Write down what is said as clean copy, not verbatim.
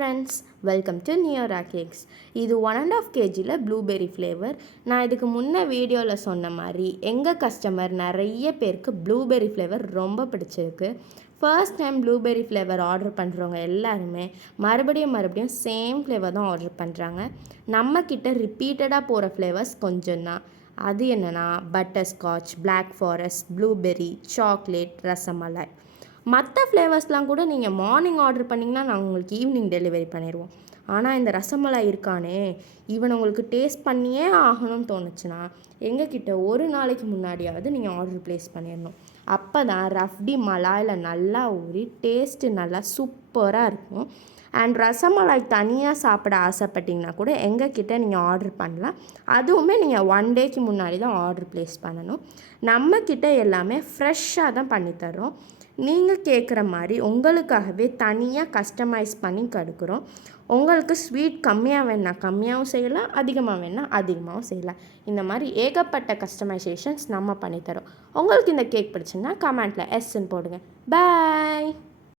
Friends, welcome to Neora cakes. இது 1.5 kgல blueberry flavour. நான் இதுக்கு முன்ன வீடியோவில் சொன்ன மாதிரி எங்கள் கஸ்டமர் நிறைய பேருக்கு ப்ளூபெர்ரி ஃப்ளேவர் ரொம்ப பிடிச்சிருக்கு. First time blueberry flavour order பண்ணுறவங்க எல்லாருமே மறுபடியும் சேம் ஃப்ளேவர் தான் ஆர்டர் பண்ணுறாங்க. நம்மக்கிட்ட ரிப்பீட்டடாக போகிற ஃப்ளேவர்ஸ் கொஞ்சம் தான். அது என்னென்னா butterscotch, black forest, blueberry, chocolate, rasmalai. மற்ற ஃப்ளேவர்ஸ்லாம் கூட நீங்கள் மார்னிங் ஆர்டர் பண்ணிங்கன்னா நாங்கள் உங்களுக்கு ஈவினிங் டெலிவரி பண்ணிடுவோம். ஆனால் இந்த ரசமலாய் இருக்கானே, இவனை உங்களுக்கு டேஸ்ட் பண்ணியே ஆகணும்னு தோணுச்சுன்னா எங்ககிட்ட ஒரு நாளைக்கு முன்னாடியாவது நீங்கள் ஆர்டர் ப்ளேஸ் பண்ணிடணும். அப்போ தான் ரஃப்டி மலாயில் நல்லா ஊறி டேஸ்ட்டு நல்லா சூப்பராக இருக்கும். அண்ட் ரசமலாய் தனியாக சாப்பிட ஆசைப்பட்டிங்கன்னா கூட எங்ககிட்ட நீங்கள் ஆர்டர் பண்ணலாம். அதுவுமே நீங்கள் 1 டேக்கு முன்னாடி தான் ஆர்டர் ப்ளேஸ் பண்ணணும். நம்மக்கிட்ட எல்லாமே ஃப்ரெஷ்ஷாக தான் பண்ணித்தரோம். நீங்கள் கேட்குற மாதிரி உங்களுக்காகவே தனியாக கஸ்டமைஸ் பண்ணி கொடுக்குறோம். உங்களுக்கு ஸ்வீட் கம்மியாக வேணா கம்மியாகவும் செய்யலாம், அதிகமாக வேணா அதிகமாகவும் செய்யலாம். இந்த மாதிரி ஏகப்பட்ட கஸ்டமைசேஷன்ஸ் நம்ம பண்ணித்தரோம். உங்களுக்கு இந்த கேக் பிடிச்சுன்னா கமெண்ட்டில் எஸ்ன்னு போடுங்க. பாய்.